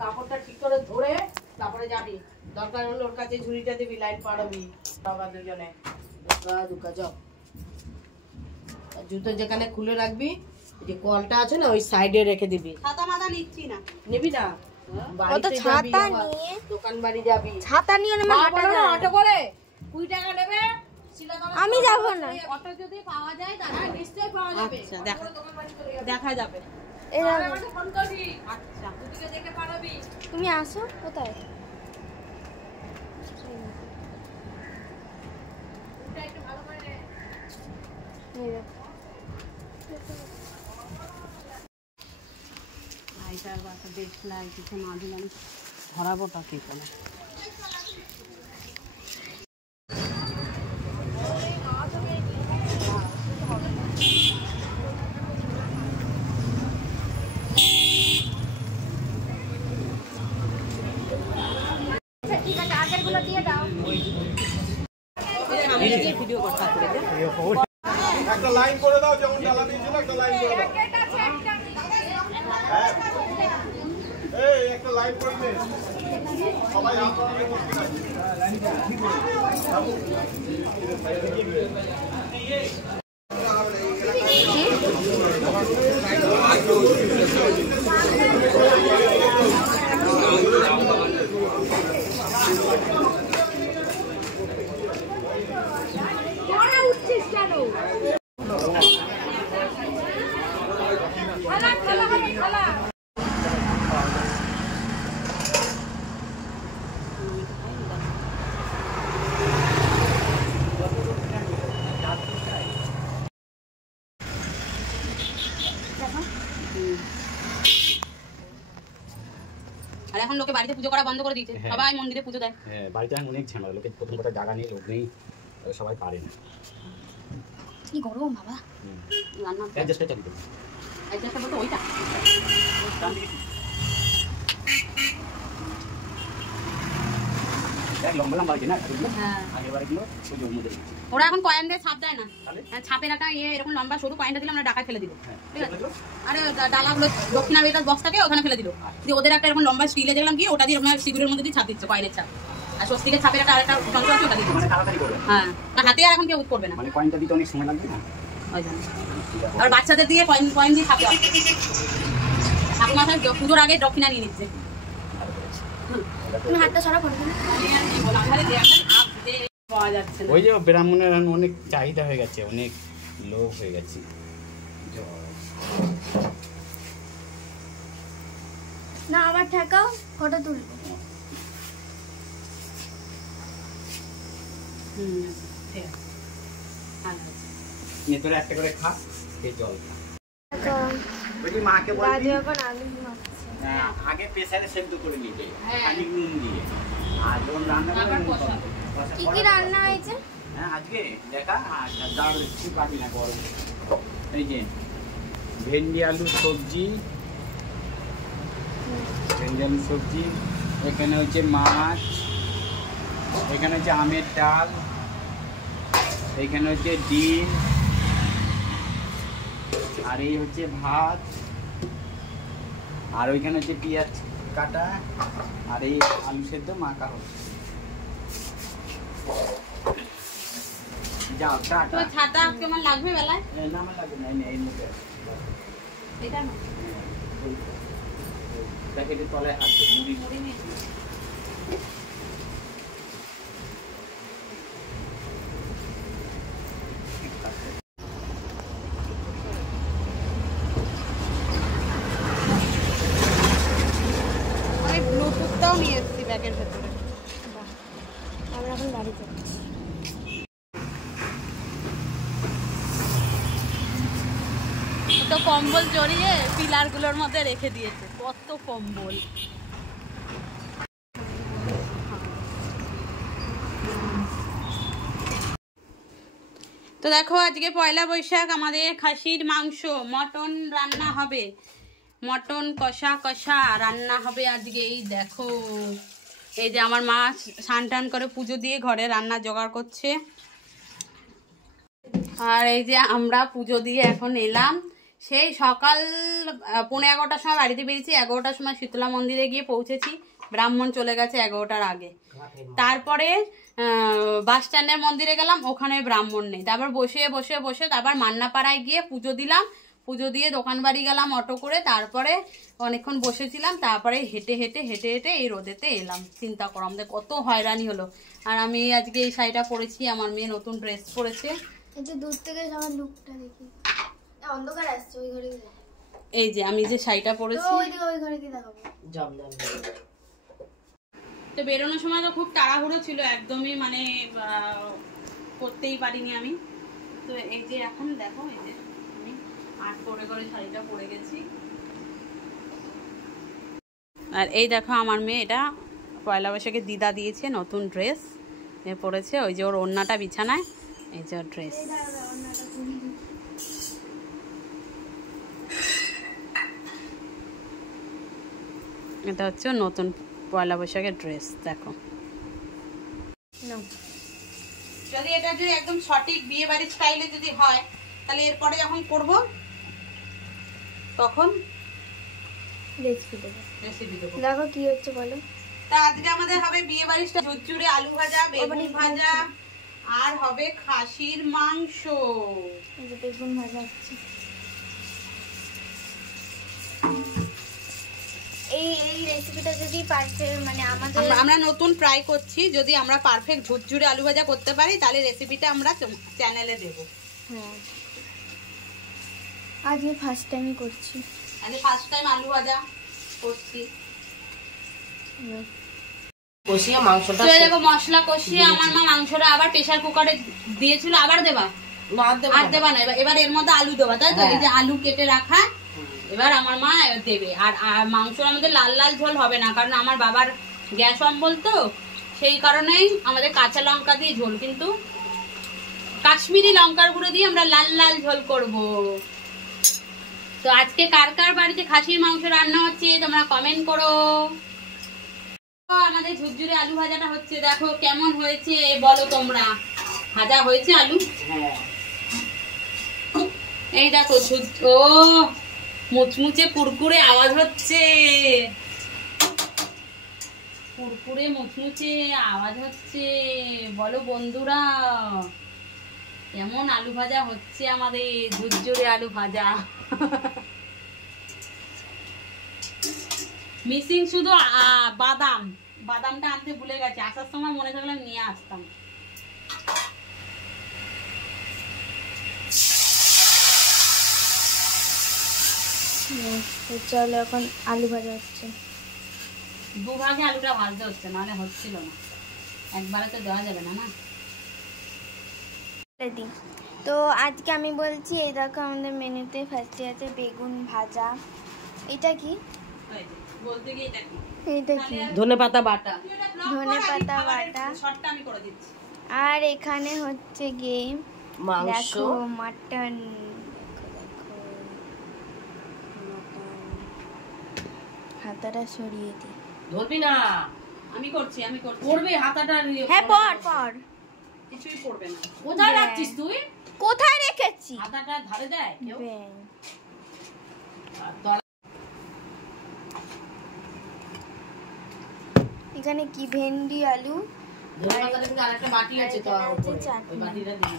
কাপড়টা ঠিক করে ধরে তারপরে যাবি। দরকার হলে ওর কাছে ঝুড়িটা দিবি, লাইট পাড়াবি বাবা দুজনে। দুকা যাও। জুতো যেখানে খুলে রাখবি, যে কলটা আছে না ওই সাইডে রেখে দিবি। ছাতা মাথা নিচ্ছি না। নিবি না? দোকান বাড়ি যাবি, ছাতা নিয়ে অটো করে 20 টাকা নেবে। আমি যাব না। অটো যদি পাওয়া যায় দাদা নিশ্চয়ই পাওয়া যাবে। আচ্ছা দেখা যাবে। ফোন করবি। আচ্ছা তুই দেখে পারবি। তুমি আসো কোথায়? একটু ভালো করে নে। আইটার বাসা দেখলাম কিছু না দিলাম ধরাবোটা কি করে। ঠিক আছে, আগেরগুলো দিয়ে দাও। ভিডিও করতে হবে। একটা লাইন করে দাও, যেমন ডালা দিয়েছিল একটা লাইন করে দাও। এই একটা লাইন করে দে, সবাই হাত দিয়ে বসে আছে। উঠছিস কেন? আর এখন লোকে বাড়িতে পুজো করা বন্ধ করে দিয়েছে, সবাই মন্দিরে পুজো দেয়। হ্যাঁ, বাড়িতে এখন অনেক ঝামেলা, লোকে প্রথম কথা জায়গা নেই, লোক নেই, সবাই পারে না। কি গরম বাবা। রান্না অ্যাডজাস্টটা চালিয়ে দেবো। অ্যাডজাস্টটা বলতে ওইটা লম্বা লম্বা আছে না, হ্যাঁ আগের বারেগুলো পুজোর মধ্যে দিচ্ছি। ওরা এখন কয়েন দিয়ে ছাপ দেয় না, ছাপের একটা এরকম লম্বা সরু কয়েনটা দিলে আমরা ডাকায় ফেলে দিল। ঠিক আছে, আরে ডালাগুলো দক্ষিণার বেতার বক্স থাকে ওখানে ফেলে দিল। যে ওদের একটা এরকম লম্বা স্টিলে দেখলাম কি ওটা দিয়ে ওখানে সিঁদুরের মধ্যে দিয়ে ছাপ দিচ্ছে, কয়েনের ছাপ। আর স্বস্তিকের ছাপের একটা আরেকটা যন্ত্র আছে ওটা দিয়ে তাড়াতাড়ি করবে। হ্যাঁ, হাতে আর এখন কেউ করবে না, মানে কয়েনটা দিতে অনেক সময় লাগবে না ওই জন্য। আর বাচ্চাদের দিয়ে কয়েন দিয়ে ছাপে ঠাকুমা সাহেব পুজোর আগে দক্ষিণা নিয়ে নিচ্ছে। তুমি হাতটা সরা করবে না? পাওয়া যাচ্ছে না। ওই যে ব্রাহ্মণের অনেক চাহিদা হয়ে গেছে, অনেক লোভ হয়ে গেছে। না আবার ঠেকাও, ফটো তুলবো। ঠিক আছে, তোরা একটা করে খা, এই জল খা। বলি মাকে বলবি আগে প্রেসারে সেদ্ধ করে নিতে, খালি নুন দিয়ে। আর যখন রান্না করে কি কি রান্না হয়েছে? হ্যাঁ আজকে দেখা ডাল কিছু পাবি না গরম। এই যে ভেন্ডি আলু সবজি, ভেন্ডি আলু সবজি, এখানে হচ্ছে মাছ, এখানে হচ্ছে আমের ডাল, এখানে হচ্ছে ডিম, আর এই হচ্ছে ভাত, আর ওইখানে হচ্ছে পেঁয়াজ কাটা, আর এই আলু সেদ্ধ মাখা হচ্ছে। যাও টাটা। তো ছাতা কেমন লাগবে বেলায়? না আমার লাগবে না, এই মুখে এটা না প্যাকেটের তলায় আসবে মুড়ি। মুড়ি নিয়ে ব্লুটুথটাও নিয়ে এসেছি ব্যাগের ভেতরে। আমরা এখন বাড়ি যাচ্ছি। তো কম্বল জড়িয়ে পিলারগুলোর মধ্যে রেখে দিয়েছে, কত কম্বল। তো দেখো আজকে পয়লা বৈশাখ, আমাদের খাসির মাংস মটন রান্না হবে, মটন কষা কষা রান্না হবে আজকে। এই দেখো, এই যে আমার মা স্নান টান করে পুজো দিয়ে ঘরে রান্না জোগাড় করছে, আর এই যে আমরা পুজো দিয়ে এখন এলাম। সেই সকাল 11:30টার সময় বাড়িতে বেরিয়েছি, 11টার সময় শীতলা মন্দিরে গিয়ে পৌঁছেছি, ব্রাহ্মণ চলে গেছে 11টার আগে। তারপরে বাস স্ট্যান্ডের মন্দিরে গেলাম, ওখানে ব্রাহ্মণ নেই। তারপর বসে তারপর মান্নাপাড়ায় গিয়ে পুজো দিলাম, পুজো দিয়ে দোকান বাড়ি গেলাম অটো করে। তারপরে অনেকক্ষণ বসেছিলাম, তারপরে হেঁটে এই রোদেতে এলাম। চিন্তা করো আমাদের কত হয়রানি হলো। আর আমি আজকে এই শাড়িটা পরেছি, আমার মেয়ে নতুন ড্রেস পরেছে। দূর থেকে সবার লুকটা দেখি, অন্ধকার আসছে, ওই ঘরে এই যে আমি যে শাড়িটা পরেছি, ওই ঘরে কি দেখাবো। তো বেরোনোর সময় তো খুব তাড়াহুড়ো ছিল, একদমই মানে করতেই পারিনি আমি। তো এই যে এখন দেখো, এই যে আমি 8 করে শাড়িটা পরে গেছি। আর এই দেখো আমার মেয়ে, এটা পয়লা বৈশাখে দিদা দিয়েছে নতুন ড্রেস পরেছে। ওই যে ওর ওড়নাটা বিছানায়, এই যে ওর ড্রেস। এটা হচ্ছে নতুন পয়লা বৈশাখের ড্রেস। দেখো, যদি এটা যদি একদম সঠিক বিয়ে বাড়ির স্টাইলে যদি হয়, তাহলে এরপরে যখন করব তখন রেসিপি দেবো। দেখো কি হচ্ছে বলো। তা আজকে আমাদের হবে বিয়ে বাড়ির ঝুরঝুরে আলু ভাজা, বেগুন ভাজা, আর হবে খাসির মাংস। বেগুন ভাজা হচ্ছে। এই রেসিপিটা যদি মানে আমরা নতুন ট্রাই করছি, যদি আমরা পারফেক্ট ঝুরঝুরে আলু ভাজা করতে পারি তাহলে রেসিপিটা আমরা চ্যানেলে দেব। হ্যাঁ, আজকে ফার্স্ট টাইমই করছি। আমি ফার্স্ট টাইম আলু ভাজা করছি। কষিয়ে মাংসটা দেখো, মশলা কষিয়ে আমার মা মাংসটা আবার প্রেসার কুকারে দিয়েছিল। আবার দেবা? আর দেবা না, এবার এর মধ্যে আলু দেবা, তাই তো? এই যে আলু কেটে রাখা, এবার আমার মা দেবে। আর মাংস আমাদের লাল লাল ঝোল হবে না, কারণ আমার বাবার গ্যাস অম্বল, তো সেই কারণেই আমাদের কাঁচা লঙ্কা দিয়ে ঝোল, কিন্তু কাশ্মীরি লঙ্কার গুঁড়ো দিয়ে আমরা লাল লাল ঝোল করব। তো আজকে কার কার বাড়িতে খাসির মাংস রান্না হচ্ছে তোমরা কমেন্ট করো। আমাদের ঝুরঝুরে আলু ভাজাটা হচ্ছে, দেখো কেমন হয়েছে বলো তোমরা। ভাজা হয়েছে আলু, এই দেখো ও মুচমুচে কুরকুরে আওয়াজ হচ্ছে, কুরকুরে মুচমুচে আওয়াজ হচ্ছে। বলো বন্ধুরা, কেমন আলু ভাজা হচ্ছে আমাদের ঝুরঝুরে আলু ভাজা। মিসিং শুধু বাদামটা আনতে ভুলে গেছে, আসার সময় মনে থাকলে নিয়ে আসতাম। চলো এখন আলু ভাজা হচ্ছে। দুভাগে আলুটা ভাজতে হচ্ছে, নাহলে হচ্ছিল না, একবারে তো দেওয়া যাবে না। তো আজকে আমি বলছি, এই দেখো আমাদের মেনুতে ফার্স্টে আছে বেগুন ভাজা। এটা কি বলতে গিয়ে এটা কি? ধনেপাতা বাটা। ধনেপাতা বাটা। শর্টটা আমি করে দিচ্ছি। আর এখানে হচ্ছে গিয়ে মাংস, মাটন। হাতাটা সরিয়ে দি। ধরবি না, আমি করছি পড়বে হাতাটা। হ্যাঁ, পর কিছুই পড়বে না। কোথায় রাখছিস তুই? কোথায় রেখেছি? হাতাটা ধারে দেয় কেউ? এখানে কি ভেন্ডি আলু। ধনেপাতার কিন্তু আরেকটা বাটি আছে, তো ওই বাটিটা দিবি।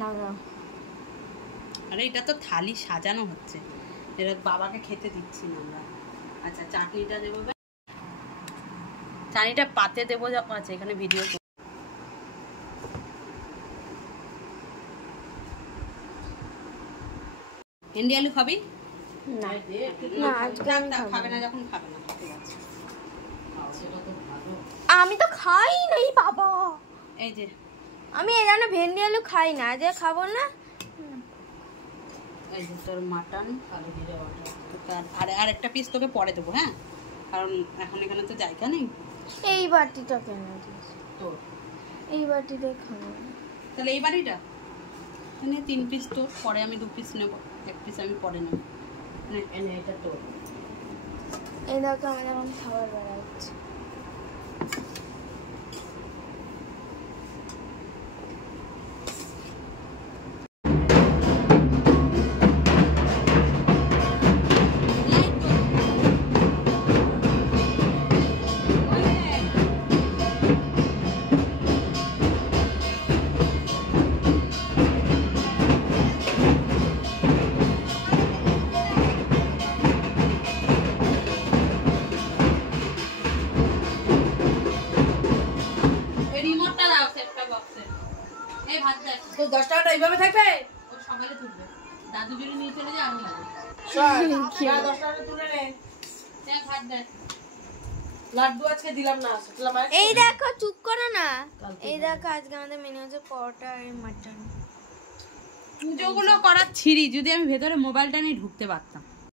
না, আরে এটা তো থালি সাজানো হচ্ছে, এটা বাবাকে খেতে দিচ্ছি না আমরা। আচ্ছা, চাটনিটা দেবো, চাটনিটা পাতে দেবো। আচ্ছা, এখানে ভিডিও। ভেন্ডি আলু খাবি? খাবে না, যখন খাবে না। ঠিক আছে, আমি তো খাই নাই বাবা। এই যে আমি এই জন্য ভেন্ডি আলু খাই না, যে খাবো না। এই যে তোর মাটন, আর একটা পিস তোকে পরে দেবো, হ্যাঁ, কারণ এখন এখানে তো জায়গা নেই। এই বাটিটা কেন দিস? তোর এই বাটিতে খাবো না। তাহলে এই বাটিটা 3 পিস তোর, পরে আমি 2 পিস নেবো, 1 পিস আমি পরে নেবো। এটা তোর। এই দেখো আমাদের এখন খাবার বেড়া হচ্ছে। এই ভাত দেখ, তো 10 টাকাটা এইভাবে থাকবে? ও সকালে তুলবে, দাদু যদি নিয়ে চলে যায় আরো লাগে। শোন, যা 10 টাকাটা তুলে নে। দেখ ভাত দেখ। লাড্ডু আজকে দিলাম না, শুকলাম আর এই দেখো, চুপ করো না। এই দেখো আজকে আমাদের মেনু হচ্ছে পরোটা আর মাটন। পুজোগুলো করার ছিঁড়ি, যদি আমি ভেতরে মোবাইলটা নিয়ে ঢুকতে পারতাম।